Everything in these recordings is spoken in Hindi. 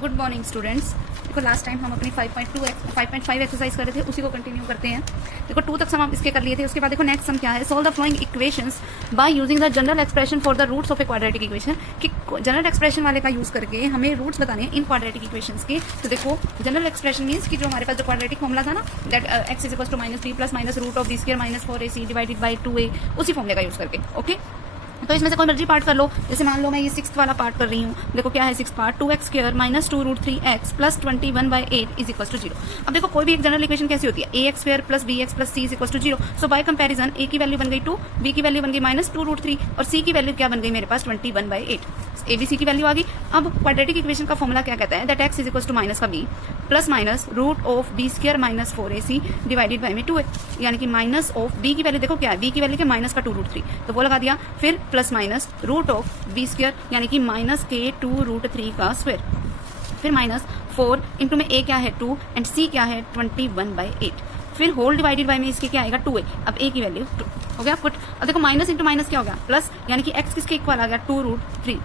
Good morning students. देखो लास्ट टाइम हम अपनी 5.5 एक्सरसाइज कर रहे थे, उसी को कंटिन्यू करते हैं। देखो 2 तक सम हम इसके कर लिए थे। उसके बाद देखो नेक्स्ट सम क्या है, solve the following equations by using the general expression for the roots of a quadratic equation. कि जनरल एक्सप्रेशन वाले का यूज करके हमें रूट्स बताने हैं इन क्वाड्रेटिक इक्वेशंस के। तो देखो जनरल एक्सप्रेशन मीन्स कि जो हमारे पास जो क्वाड्रेटिक फॉर्मुला था ना, that x is equal to -3 plus minus root of b square minus 4ac divided by 2a, उसी फॉर्मुले का यूज करके। ओके, तो इसमें से कोई मर्जी पार्ट कर लो। जैसे मान लो मैं ये 6th वाला पार्ट कर रही हूँ। देखो क्या है 6th part, 2x square minus 2√3x plus 21/8 is equal to 0। अब देखो कोई भी एक जनरल इक्वेशन कैसी होती है, ax square plus bx plus c is equal to 0। So by comparison a की वैल्यू बन गई 2, b की वैल्यू बन गई -2√3 और c की वैल्यू क्या बन गई मेरे पास 21/8। a b c की वैल्यू आ गई। अब क्वाड्रेटिक इक्वेशन का फॉर्मूला क्या कहता है, that x is equal to minus का b plus minus root of b square minus 4ac divided by में 2a, यानी कि माइनस ऑफ b की वैल्यू देखो क्या है, b की वैल्यू क्या माइनस का 2√3, तो वो लगा दिया। फिर plus minus root of b square यानी कि माइनस के 2√3 का स्क्वायर, फिर माइनस 4 इंटू में a क्या है 2 एंड c क्या है 21/8, फिर होल डिवाइडेड बाय में इसके क्या आएगा 2a। अब a की वैल्यू 2 हो गया पुट। अब देखो माइनस इंटू माइनस क्या हो गया प्लस, यानी कि x किसके इक्वल आ गया 2√3,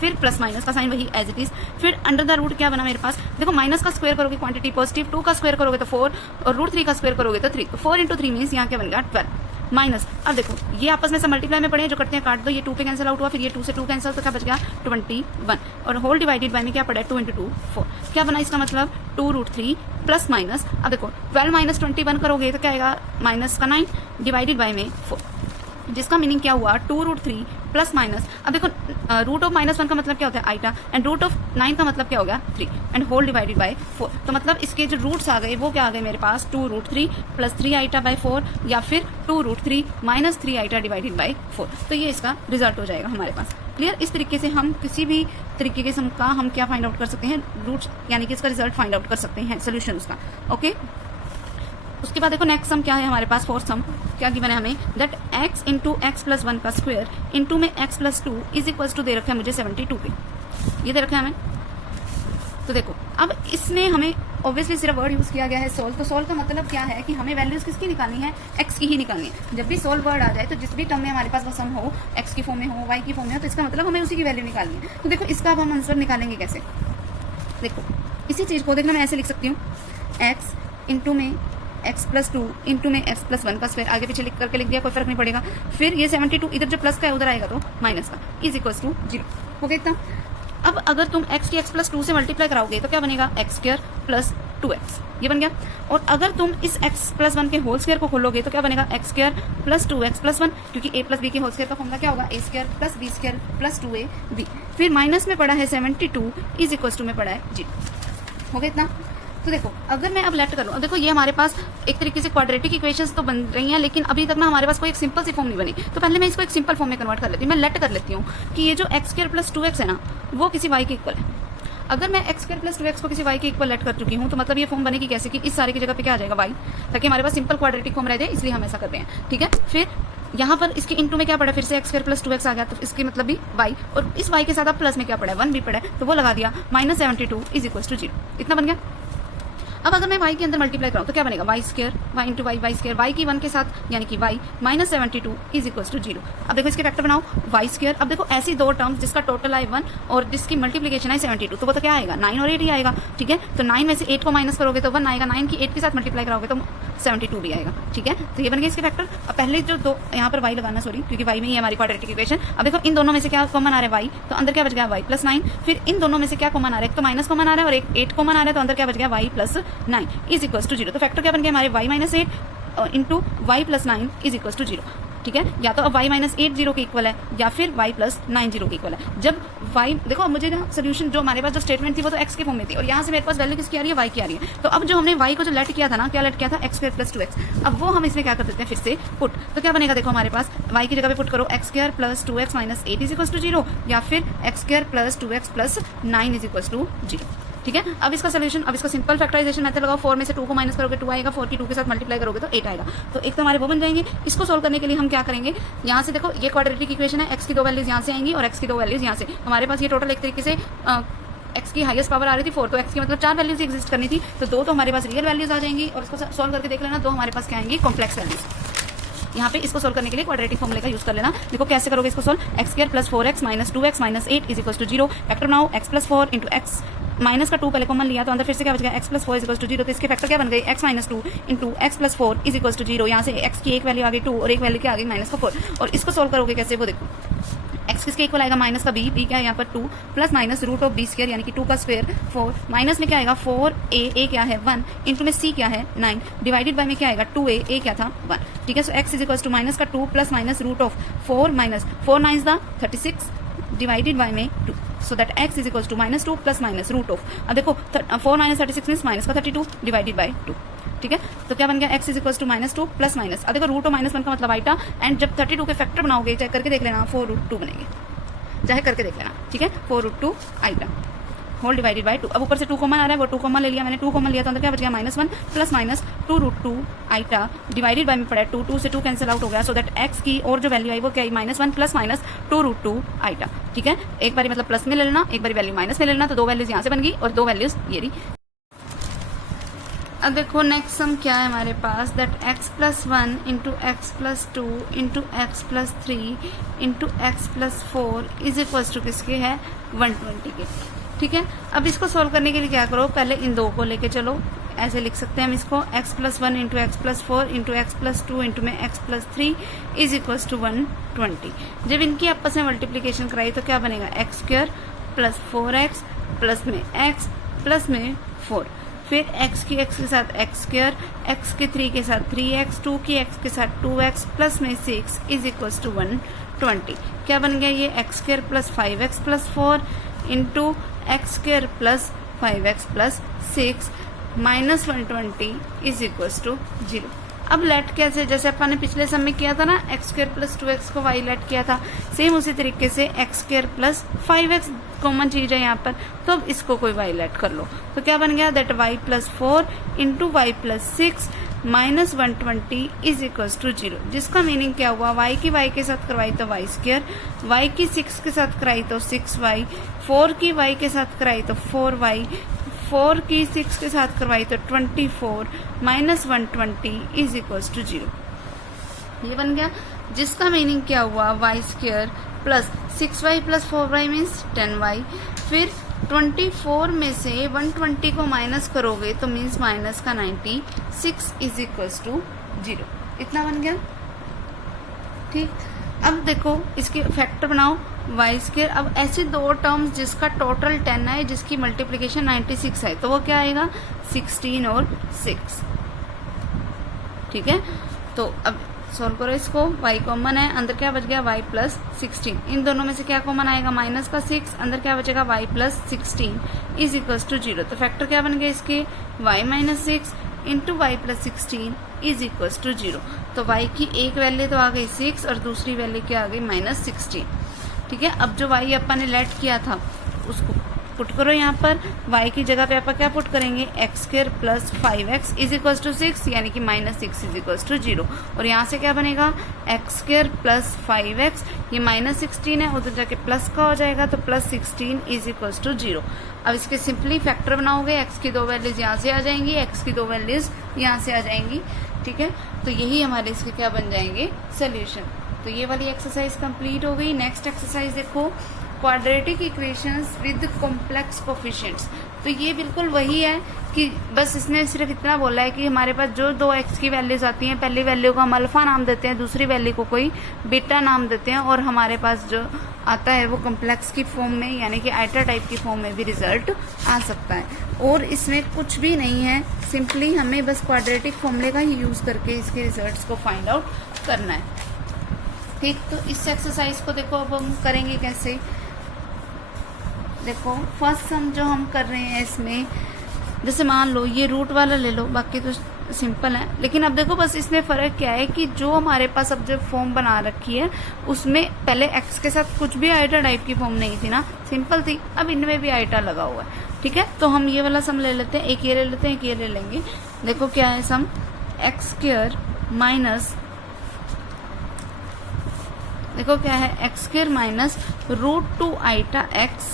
फिर प्लस माइनस का साइन वही एज इट इज, फिर अंडर द रूट क्या बना मेरे पास, देखो माइनस का स्क्वायर करोगे क्वांटिटी पॉजिटिव, 2 का स्क्वायर करोगे तो 4 और √3 का स्क्वायर करोगे तो 3, तो 4 इंटू 3 मीन्स यहाँ क्या बन गया 12 माइनस। अब देखो ये आपस में सब मल्टीप्लाई में पड़े, जो करते हैं काट दो, ये 2 पे कैंसिल आउट हुआ, फिर ये 2 से 2 कैंसिल, तो क्या बच गया 21 और होल डिवाइडेड बाय में क्या पड़ा है 2 इंटू 2 4, क्या बना इसका मतलब 2√3 प्लस माइनस। अब देखो 12 माइनस 21 करोगे तो क्या आएगा माइनस का 9 डिवाइडेड बाय में 4, जिसका मीनिंग क्या हुआ 2√3 प्लस माइनस। अब देखो रूट ऑफ -1 का मतलब क्या होता है आइटा, एंड रूट ऑफ 9 का मतलब क्या हो गया 3 एंड होल डिवाइडेड बाय 4। तो मतलब इसके जो रूट्स आ गए वो क्या आ गए मेरे पास 2√3 प्लस 3 आइटा बाय 4 या फिर 2√3 माइनस 3 आइटा डिवाइडेड बाय 4। तो ये इसका रिजल्ट हो जाएगा हमारे पास। क्लियर। इस तरीके से हम किसी भी तरीके के सम का हम क्या फाइंड आउट कर सकते हैं, रूट्स यानी कि इसका रिजल्ट फाइंड आउट कर सकते हैं, सोल्यूशन उसका। ओके, उसके बाद देखो नेक्स्ट सम क्या है हमारे पास, फोर्थ सम क्या गिवन है हमें, that x into x plus 1 का स्क्वायर इंटू में x plus 2 is equal to दे रखा है मुझे 72 पे, ये दे रखा है हमें। तो देखो अब इसमें हमें ऑब्वियसली सिर्फ वर्ड यूज किया गया है सोल्व। तो सोल्व का मतलब क्या है कि हमें वैल्यूज किसकी निकालनी है, x की ही निकालनी है। जब भी सोल्व वर्ड आ जाए तो जिस भी टर्म में हमारे पास वो सम हो, x की फॉर्म में हो, y की फॉर्म में हो, तो इसका मतलब हमें उसी की वैल्यू निकालनी है। तो देखो इसका अब हम आंसर निकालेंगे कैसे, देखो इसी चीज को देखना मैं ऐसे लिख सकती हूँ, x इंटू में x प्लस 2 इंटू में x प्लस 1 का स्क्वायर, आगे पीछे लिख करके लिख दिया, कोई फर्क नहीं पड़ेगा। फिर ये 72 इधर जो प्लस का है उधर आएगा तो माइनस का, इज इक्वल टू 0 हो गया इतना। अब अगर तुम x की x प्लस 2 से मल्टीप्लाई कराओगे तो क्या बनेगा x स्क्वायर प्लस 2x, ये बन गया। और अगर तुम इस x प्लस 1 के होल स्क्वायर को खोलोगे तो क्या बनेगा x square plus 2x plus 1, क्योंकि a प्लस b के होल स्क्वायर का फॉर्मूला क्या होगा a square plus b square plus 2ab। फिर माइनस में पड़ा है 72 इज इक्वल टू में पड़ा है 0 हो गया इतना। तो देखो अगर मैं अब लेफ्ट कर लूँ, देखो ये हमारे पास एक तरीके से क्वाड्रेटिक इक्वेशंस तो बन रही हैं, लेकिन अभी तक ना हमारे पास कोई एक सिंपल सी फॉर्म नहीं बनी। तो पहले मैं इसको एक सिंपल फॉर्म में कन्वर्ट कर लेती हूँ। मैं लेट कर लेती हूँ कि ये जो x स्क्वायर प्लस 2x है ना, वो किसी y के इक्वल है। अगर मैं x स्क्वायर प्लस 2x को किसी y के इक्वल लेट कर चुकी हूँ, तो मतलब ये फॉर्म बनेगी कैसे कि इस सारे की जगह पे क्या आ जाएगा y, ताकि हमारे पास सिंपल क्वाड्रेटिक फॉर्म रह जाए, इसलिए हम ऐसा कर रहे हैं। ठीक है, फिर यहाँ पर इसके इंटू में क्या पड़ा, फिर से x स्क्वायर प्लस 2x आ गया, तो इसके मतलब भी y, और इस y के साथ अब प्लस में क्या पड़ा है 1 भी पड़ा है, तो वो लगा दिया -72 इज इक्वल टू 0, इतना बन गया। अब अगर मैं y के अंदर मल्टीप्लाई कराऊँ तो क्या बनेगा y square y into y square, y की 1 के साथ यानी कि y -72 इज इक्वल टू 0। अब देखो इसके फैक्टर बनाओ y स्क्वायर। अब देखो ऐसी दो टर्म्स जिसका टोटल आए 1 और जिसकी मल्टीप्लिकेशन है 72, तो वो तो क्या आएगा 9 और 8 ही आएगा। ठीक है, तो 9 में से 8 को माइनस करोगे तो 1 आएगा, 9 की 8 के साथ मल्टीप्लाई कराओगे तो 72 भी आएगा। ठीक है, तो ये बन गया इसके फैक्टर। अब पहले जो दो यहाँ पर y लगाना, सॉरी, क्योंकि y में ही हमारी क्वाड्रेटिक इक्वेशन। अब देखो इन दोनों में से क्या कॉमन आ रहा है y, तो अंदर क्या बच गया y प्लस 9। फिर इन दोनों में से क्या कॉमन आ रहा है, एक तो माइनस कॉमन आ रहा है और एक 8 कॉमन आ रहा है, तो अंदर क्या बच गया y plus 9 is equal to 0। तो फैक्टर क्या बन गया हमारे y minus 8 into y plus 9 is equal to 0। ठीक है, या तो अब y माइनस 8 0 के इक्वल है या फिर y प्लस 9 0 के इक्वल है। जब y, देखो अब मुझे ना सोल्यूशन जो हमारे पास जो स्टेटमेंट थी वो तो x के फॉर्म में थी, और यहाँ से मेरे पास वैल्यू किसकी आ रही है y की आ रही है। तो अब जो हमने y को जो लेट किया था ना, क्या लेट किया था x स्क्वायर प्लस 2x, अब वो हम इसमें क्या कर देते हैं फिर से पुट। तो क्या बनेगा देखो हमारे पास y की जगह पे पुट करो x square plus 2x minus 8 is equal to 0, या फिर x square plus 2x plus 9 is equal to 0। ठीक है, अब इसका सोल्यूशन, अब इसका सिंपल फैक्टराइजेशन मेथड लगाओ। 4 में से 2 को माइनस करोगे 2 आएगा, 4 की 2 के साथ मल्टीप्लाई करोगे तो 8 आएगा। तो एक तो हमारे वो बन जाएंगे। इसको सोल्व करने के लिए हम क्या करेंगे, यहाँ से देखो ये क्वाड्रेटिक इक्वेशन है, x की 2 वैल्यूज यहाँ से आएंगी और x की 2 वैल्यूज यहाँ से। हमारे पास ये टोटल एक तरीके से x की हाईएस्ट पावर आ रही थी 4, तो x की मतलब 4 वैल्यूज एग्जिस्ट करनी थी, तो 2 तो हमारे पास रियल वैल्यूज आ जाएंगी, और इसको सोल्व करके देख लेना 2 हमारे पास क्या आएंगी कॉम्प्लेक्स वैल्यूज। यहाँ पे इसको सोल्व करने के लिए क्वाड्रेटिक फॉर्मूले का यूज कर लेना। देखो कैसे करोगे इसको solve, x square plus 4x minus 2x minus 8 is equal to 0। Factor बनाओ x plus 4 into x minus का 2 पहले कॉमन लिया तो अंदर फिर से क्या बच गया x plus 4 is equal to 0। तो इसके फैक्टर क्या बन गए x minus 2 into x plus 4 is equal to 0। यहाँ से x की एक वैल्यू आ गई 2 और एक वैल्यू क्या आ गई माइनस का 4। और इसको सोल्व करोगे कैसे वो देखो, x किसके इक्वल आएगा माइनस का b क्या है यहाँ पर 2 plus minus root of b square यानी कि 2 का स्क्वायर 4 माइनस में क्या आएगा 4a क्या है 1 इंटू में c क्या है 9 डिवाइडेड बाय में क्या आएगा 2a क्या था 1। ठीक है, so x is equal to minus का 2 plus minus root of 4 minus 4 9 the 36 divided by में 2 so that x is equal to minus 2 plus minus root of, अब देखो 4 माइनस 36 मीन्स माइनस का 32 डिवाइडेड बाय 2। ठीक है, तो क्या बन गया x is equal to minus 2 plus minus, अब देखो रूट ऑफ माइनस 1 का मतलब आइटा एंड जब 32 के फैक्टर बनाओगे चेक करके देख लेना 4√2 बनेंगे, चाहे करके देख लेना। ठीक है, 4√2 आइटा होल डिवाइडेड बाय 2। अब ऊपर से 2 कॉमन आ रहा है, वो 2 कॉमन ले लिया मैंने, 2 कॉमन लिया तो अंदर क्या बच गया -1 plus minus 2√2 iota divided by में पड़ा है 2 से 2 कैंसिल आउट हो गया सो दैट x की और जो वैल्यू आई वो क्या आई -1 प्लस माइनस 2√2 आइटा। ठीक है, एक बार मतलब प्लस में ले लेना, एक बार वैल्यू माइनस में ले लेना, तो 2 वैल्यूज यहाँ से बन गई और 2 वैल्यूज ये रही। अब देखो नेक्स्ट सम क्या है हमारे पास, that x plus 1 into x plus 2 into x plus 3 into x plus 4 is equal to किसके है 120 के। ठीक है, अब इसको सॉल्व करने के लिए क्या करो, पहले इन दो को लेके चलो, ऐसे लिख सकते हैं हम इसको x plus 1 into x plus 4 into x plus 2 into में x plus 3 is equal to 120। जब इनकी आपस में मल्टीप्लीकेशन कराई तो क्या बनेगा x square plus 4x plus में x प्लस में 4, फिर x की x के साथ x स्क्वायर, x के 3 के साथ 3x, 2 की x के साथ 2x प्लस में 6 इज इक्वल टू 120। क्या बन गया ये x square plus 5x plus 4 into x square plus 5x plus 6 minus 120 is equal to 0। अब लेट कैसे, जैसे अपन ने पिछले सम में किया था ना एक्स स्क्वायर प्लस 2x को y लेट किया था, सेम उसी तरीके से x square plus 5x common चीज है यहाँ पर, तो अब इसको कोई y लेट कर लो तो क्या बन गया that y plus 4 into y plus 6 minus 120 is equal to 0, जिसका मीनिंग क्या हुआ, y की y के साथ करवाई तो y स्क्वायर, y की 6 के साथ कराई तो 6y, 4 की y के साथ कराई तो 4y, 4 की 6 के साथ करवाई तो 24 माइनस 120 इज इक्वल टू 0। ये बन गया, जिसका मीनिंग क्या हुआ y square plus 6y plus 4y means 10y, फिर 24 में से 120 को माइनस करोगे तो मीन्स माइनस का 96 इज इक्वल टू 0। इतना बन गया। ठीक, अब देखो इसके फैक्टर बनाओ y स्क्वायर, अब ऐसे दो टर्म्स जिसका टोटल 10 है जिसकी मल्टीप्लिकेशन 96 है तो वो क्या आएगा 16 और 6। ठीक है, तो अब सॉल्व करो इसको, y कॉमन है, अंदर क्या बच गया y प्लस 16, इन दोनों में से क्या कॉमन आएगा माइनस का 6, अंदर क्या बचेगा y plus 16 is equal to 0। तो फैक्टर क्या बन गया इसके y minus 6 into y plus 16 is equal to 0। तो y की एक वैल्यू तो आ गई 6 और दूसरी वैल्यू क्या आ गई माइनस 16। ठीक है, अब जो y अपन ने लेट किया था उसको पुट करो यहाँ पर, y की जगह पे अपन क्या पुट करेंगे x square plus 5x is equal to 6 यानी कि माइनस 6 इज इक्वल टू 0, और यहाँ से क्या बनेगा एक्स स्क्वायर प्लस 5x, ये माइनस 16 है उधर जाके प्लस का हो जाएगा तो प्लस 16 इज इक्वल टू 0। अब इसके सिंपली फैक्टर बनाओगे, x की 2 वैल्यूज यहाँ से आ जाएंगी, x की 2 वैल्यूज यहाँ से आ जाएंगी। ठीक है, तो यही हमारे इसके क्या बन जाएंगे सोल्यूशन। तो ये वाली एक्सरसाइज कंप्लीट हो गई। नेक्स्ट एक्सरसाइज देखो, quadratic equations with complex coefficients. तो ये बिल्कुल वही है कि बस इसने सिर्फ इतना बोला है कि हमारे पास जो 2 x की वैल्यूज आती हैं, पहली वैल्यू को हम अल्फा नाम देते हैं, दूसरी वैल्यू को कोई बीटा नाम देते हैं, और हमारे पास जो आता है वो कॉम्प्लेक्स की फॉर्म में यानी कि आइटा टाइप की फॉर्म में भी रिजल्ट आ सकता है। और इसमें कुछ भी नहीं है, सिंपली हमें बस क्वाड्रेटिक फॉर्मूले का ही यूज करके इसके रिजल्ट्स को फाइंड आउट करना है। ठीक, तो इस एक्सरसाइज को देखो अब हम करेंगे कैसे। देखो फर्स्ट सम जो हम कर रहे हैं इसमें, जैसे मान लो ये रूट वाला ले लो, बाकी तो सिंपल है, लेकिन अब देखो बस इसमें फ़र्क क्या है कि जो हमारे पास अब जो फॉर्म बना रखी है उसमें पहले x के साथ कुछ भी आइटा टाइप की फॉर्म नहीं थी ना, सिंपल थी, अब इनमें भी आइटा लगा हुआ है। ठीक है, तो हम ये वाला सम ले लेते हैं, एक ये ले लेते हैं, एक ये ले लेंगे। देखो क्या है सम, एक्स स्क्वायर माइनस, देखो क्या है x square minus √2 iota x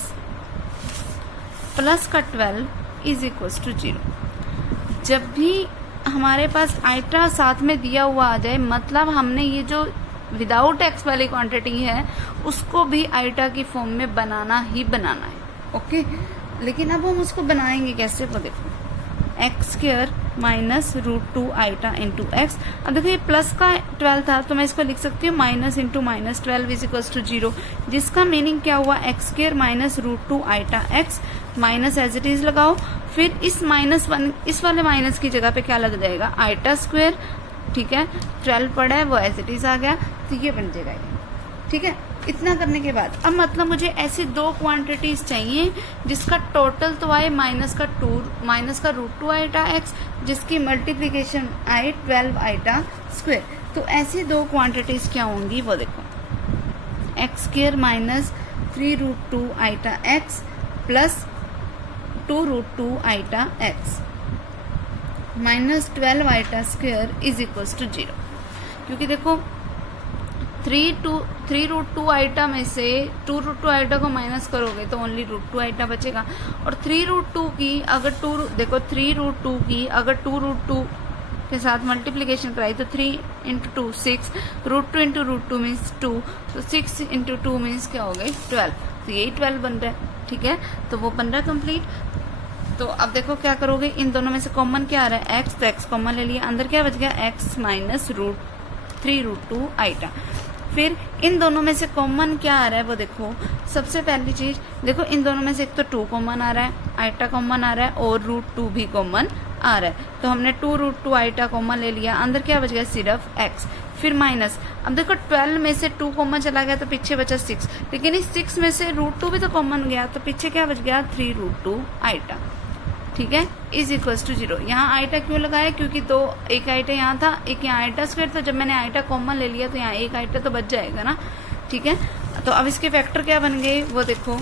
plus का 12 इज इक्वल टू 0। जब भी हमारे पास आइटा साथ में दिया हुआ आ जाए, मतलब हमने ये जो विदाउट एक्स वाली क्वांटिटी है उसको भी आइटा की फॉर्म में बनाना ही बनाना है। ओके, लेकिन अब हम उसको बनाएंगे कैसे, वो देखो x square minus root 2 iota into x. अब देखो ये प्लस का 12 था तो मैं इसको लिख सकती हूँ minus into minus 12 is equals to 0, जिसका मीनिंग क्या हुआ, x square minus root 2 iota x, minus as it is लगाओ, फिर इस -1 इस वाले माइनस की जगह पे क्या लग जाएगा, आइटा स्क्वायर, ठीक है, 12 पड़ा है वो एज इट इज आ गया, तो ये बन जाएगा ये, ठीक है। इतना करने के बाद अब मतलब मुझे ऐसी दो क्वांटिटीज चाहिए जिसका टोटल तो आए माइनस का रूट 2 आइटा एक्स, जिसकी मल्टीप्लीकेशन आए 12 आइटा स्क्वायर। तो ऐसी दो क्वांटिटीज क्या होंगी वो देखो, x square minus 3 root 2 iota x plus 2 root 2 iota x minus 12 iota square is equals to 0। क्योंकि देखो 3 रूट 2 आइटा में से 2 रूट 2 आइटा को माइनस करोगे तो ओनली रूट 2 आइटा बचेगा, और 3 रूट 2 की अगर 3 रूट 2 की अगर 2 रूट 2 के साथ मल्टीप्लीकेशन कराई तो 3 into 2 6, root 2 into root 2 means 2, तो 6 इंटू 2 मीन्स क्या हो गई 12, तो यही 12 बन रहा है, ठीक है, तो वो बन रहा है कंप्लीट। तो अब देखो क्या करोगे, इन दोनों में से कॉमन क्या आ रहा है, एक्स, तो एक्स कॉमन ले लिया, अंदर क्या बच गया, एक्स माइनस 3 रूट 2 आइटा। फिर इन दोनों में से कॉमन क्या आ रहा है वो देखो, सबसे पहली चीज देखो इन दोनों में से एक तो 2 कॉमन आ रहा है, आइटा कॉमन आ रहा है और रूट 2 भी कॉमन आ रहा है, तो हमने 2 रूट 2 आइटा कॉमन ले लिया, अंदर क्या बच गया सिर्फ एक्स, फिर माइनस, अब देखो 12 में से 2 कॉमन चला गया तो पीछे बचा 6, लेकिन इस 6 में से रूट 2 भी तो कॉमन गया तो पीछे क्या बच गया 3 रूट 2 आइटा, ठीक है, इज इक्वल्स टू 0। यहाँ आइटा क्यों लगाया, क्योंकि एक आइटा यहाँ था, एक यहाँ आइटा स्क्वायर था, जब मैंने आइटा कॉमन ले लिया तो यहाँ एक आइटा तो बच जाएगा ना, ठीक है। तो अब इसके फैक्टर क्या बन गए वो देखो,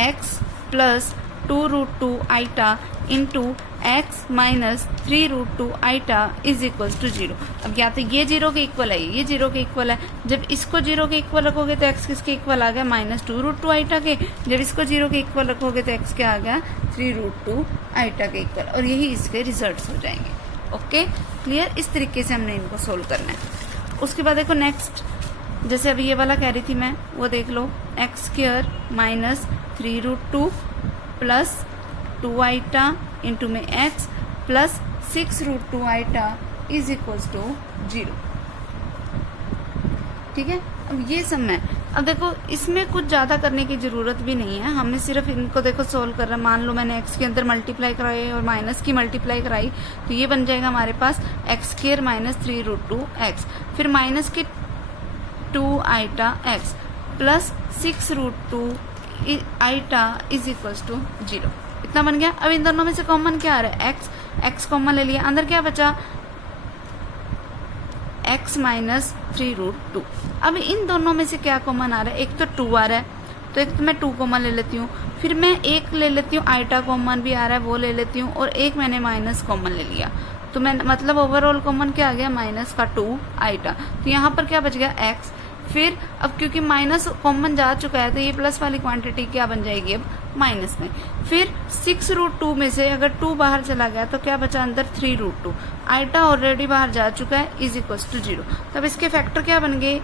x plus 2 root 2 iota into x minus 3 root 2 iota is equals to 0। अब या तो ये 0 के इक्वल है, ये 0 के इक्वल है, जब इसको 0 के इक्वल रखोगे तो x किसके इक्वल आ गया, माइनस 2 रूट 2 आइटा के, जब इसको 0 के इक्वल रखोगे तो x क्या आ गया 3 रूट 2 आइटा के इक्वल, और यही इसके रिजल्ट्स हो जाएंगे। ओके क्लियर, इस तरीके से हमने इनको सोल्व करना है। उसके बाद देखो नेक्स्ट, जैसे अभी ये वाला कह रही थी मैं, वो देख लो, x square minus 3 root 2 plus 2 iota into में x plus 6 root 2 iota is equals to 0, ठीक है। अब ये सब में अब देखो इसमें कुछ ज़्यादा करने की ज़रूरत भी नहीं है, हमने सिर्फ इनको देखो सोल्व कर रहा है। मान लो मैंने x के अंदर मल्टीप्लाई कराई और माइनस की मल्टीप्लाई कराई तो ये बन जाएगा हमारे पास x square minus 3 root 2 x, फिर माइनस के 2 iota x plus 6 root 2 iota is equals to 0, इतना बन गया। अब इन दोनों में से कॉमन क्या आ रहा है, एक्स कॉमन ले लिया, अंदर क्या बचा x माइनस 3 रूट 2। अब इन दोनों में से क्या कॉमन आ रहा है, एक तो 2 आ रहा है तो एक तो मैं 2 कॉमन ले लेती हूँ, फिर मैं एक ले लेती हूँ आइटा कॉमन भी आ रहा है वो ले लेती हूँ, और एक मैंने माइनस कॉमन ले लिया, तो मैं मतलब ओवरऑल कॉमन क्या आ गया माइनस का 2 आइटा, तो यहाँ पर क्या बच गया x। फिर अब क्योंकि माइनस कॉमन जा चुका है तो ये प्लस वाली क्वांटिटी क्या बन जाएगी अब माइनस में, फिर 6 रूट 2 में से अगर 2 बाहर चला गया तो क्या बचा अंदर 3 रूट 2, आइटा ऑलरेडी बाहर जा चुका है इज इक्वल्स टू 0। तब इसके फैक्टर क्या बन गए,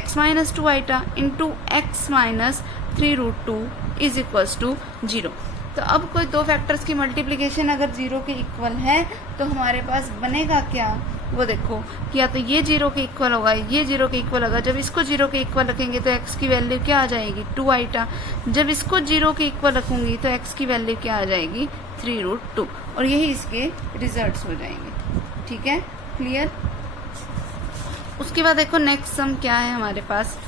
x minus 2 iota into x minus 3 root 2 is equals to 0। तो अब कोई दो फैक्टर्स की मल्टीप्लीकेशन अगर 0 के इक्वल है तो हमारे पास बनेगा क्या, वो देखो कि या तो ये 0 के इक्वल होगा, ये 0 के इक्वल होगा, जब इसको 0 के इक्वल रखेंगे तो x की वैल्यू क्या आ जाएगी 2 आइटा, जब इसको 0 के इक्वल रखूंगी तो x की वैल्यू क्या आ जाएगी 3 रूट 2, और यही इसके रिजल्ट्स हो जाएंगे, ठीक है क्लियर। उसके बाद देखो नेक्स्ट सम क्या है हमारे पास,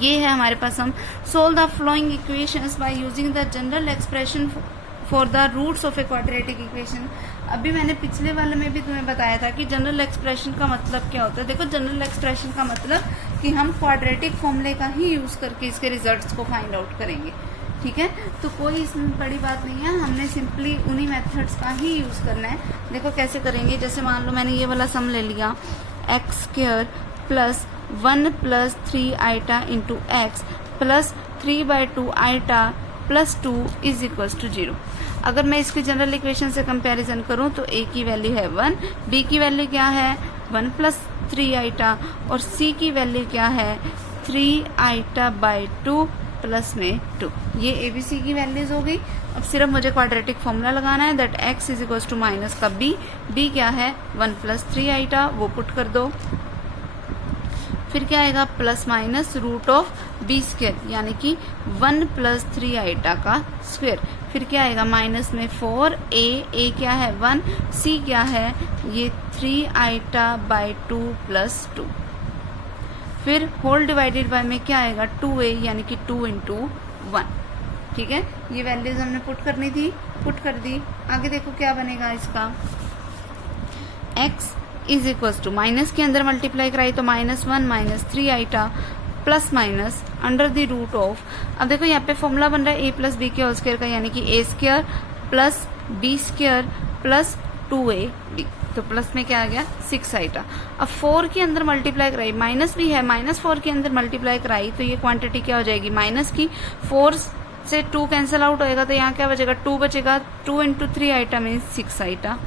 ये है हमारे पास sum, solve the following equations by using the general expression for the roots of a quadratic equation. अभी मैंने पिछले वाले में भी तुम्हें बताया था कि जनरल एक्सप्रेशन का मतलब क्या होता है। देखो जनरल एक्सप्रेशन का मतलब कि हम क्वाड्रेटिक फॉर्मूले का ही यूज करके इसके रिजल्ट्स को फाइंड आउट करेंगे, ठीक है। तो कोई इसमें बड़ी बात नहीं है, हमने सिंपली उन्हीं मेथड्स का ही यूज करना है। देखो कैसे करेंगे, जैसे मान लो मैंने ये वाला सम ले लिया, x square plus 1 plus 3 iota into x plus 3/2 iota plus 2 is equals to 0। अगर मैं इसकी जनरल इक्वेशन से कंपैरिजन करूं तो a की वैल्यू है 1, b की वैल्यू क्या है 1 प्लस 3 आइटा, और c की वैल्यू क्या है 3 आइटा बाई 2 प्लस में 2। ये ABC की वैल्यूज हो गई। अब सिर्फ मुझे क्वाड्रेटिक फॉर्मूला लगाना है, that x is equal to minus का b क्या है 1 प्लस 3 आइटा, वो पुट कर दो। फिर क्या आएगा plus minus root of b square यानी कि 1 प्लस 3 आइटा का स्क्वायर। फिर क्या आएगा माइनस में 4 a क्या है 1, c क्या है ये 3 आइटा बाई 2 प्लस 2। फिर होल डिवाइडेड बाय में क्या आएगा 2a यानी कि 2 इंटू 1। ठीक है, ये वैल्यूज हमने पुट करनी थी, पुट कर दी। आगे देखो क्या बनेगा इसका, x is equal to minus के अंदर मल्टीप्लाई कराई तो -1 minus 3 iota plus minus under the root of. अब देखो यहाँ पे फॉर्मूला बन रहा है a प्लस बी के होल स्क्वायर का यानी कि a square plus b square plus 2ab, तो प्लस में क्या आ गया 6 आइटा। अब 4 के अंदर मल्टीप्लाई कराई, माइनस भी है, -4 के अंदर मल्टीप्लाई कराई तो ये क्वांटिटी क्या हो जाएगी माइनस की, 4 से 2 कैंसिल आउट होएगा तो यहाँ क्या बचेगा 2 बचेगा, 2 इंटू 3 आइटा मीन 6 आइटा।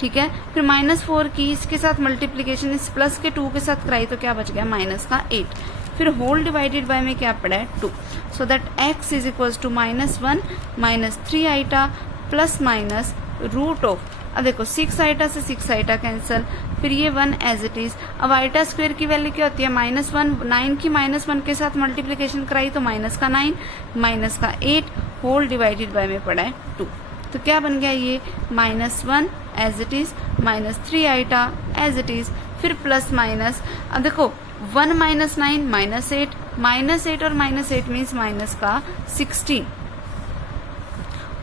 ठीक है, फिर -4 की इसके साथ मल्टीप्लीकेशन इस प्लस के 2 के साथ कराई तो क्या बच गया माइनस का 8। फिर होल डिवाइडेड बाय में क्या पड़ा है 2, so that x is equal to -1 minus 3 iota plus minus root of. अब देखो 6 आइटा से 6 आइटा कैंसिल, फिर ये 1 एज इट इज। अब आइटा स्क्वायर की वैल्यू क्या होती है -1, 9 की -1 के साथ मल्टीप्लीकेशन कराई तो माइनस का 9 माइनस का 8 होल डिवाइडेड बाय में पड़ा है 2। तो क्या बन गया ये -1 as it is minus 3 iota as it is, फिर प्लस माइनस। अब देखो 1 माइनस 9 -8 और -8 मीन्स माइनस का 16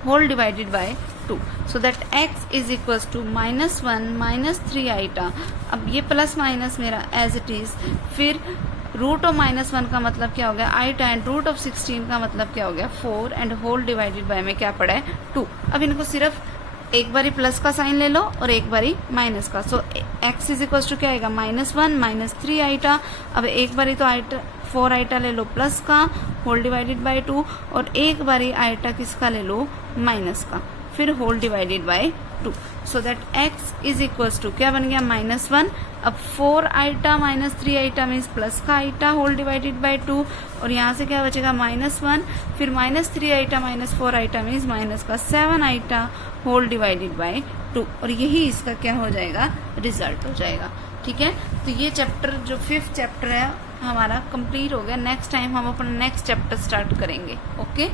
whole divided by 2, so that x is equal to -1 minus 3 iota. अब ये प्लस माइनस मेरा एज इट इज, फिर रूट ऑफ -1 का मतलब क्या हो गया आइटा एंड रूट ऑफ 16 का मतलब क्या हो गया 4 एंड होल डिवाइडेड बाय में क्या पड़ा है 2। अब इनको सिर्फ एक बारी प्लस का साइन ले लो और एक बारी माइनस का, सो x इज इक्वल टू क्या आएगा -1 माइनस 3 आइटा। अब एक बारी तो आइटा 4 आइटा ले लो प्लस का होल डिवाइडेड बाय 2 और एक बारी आइटा किसका ले लो माइनस का, फिर whole divided by 2, so that x is equal to क्या बन गया -1। अब 4 iota minus 3 iota means plus का आइटा होल डिवाइडेड बाय 2 और यहाँ से क्या बचेगा -1, फिर -3 iota minus 4 iota means minus का 7 आइटा होल डिवाइडेड बाय 2 और यही इसका क्या हो जाएगा रिजल्ट हो जाएगा। ठीक है, तो ये चैप्टर जो 5th चैप्टर है हमारा कंप्लीट हो गया। नेक्स्ट टाइम हम अपना नेक्स्ट चैप्टर स्टार्ट करेंगे। ओके।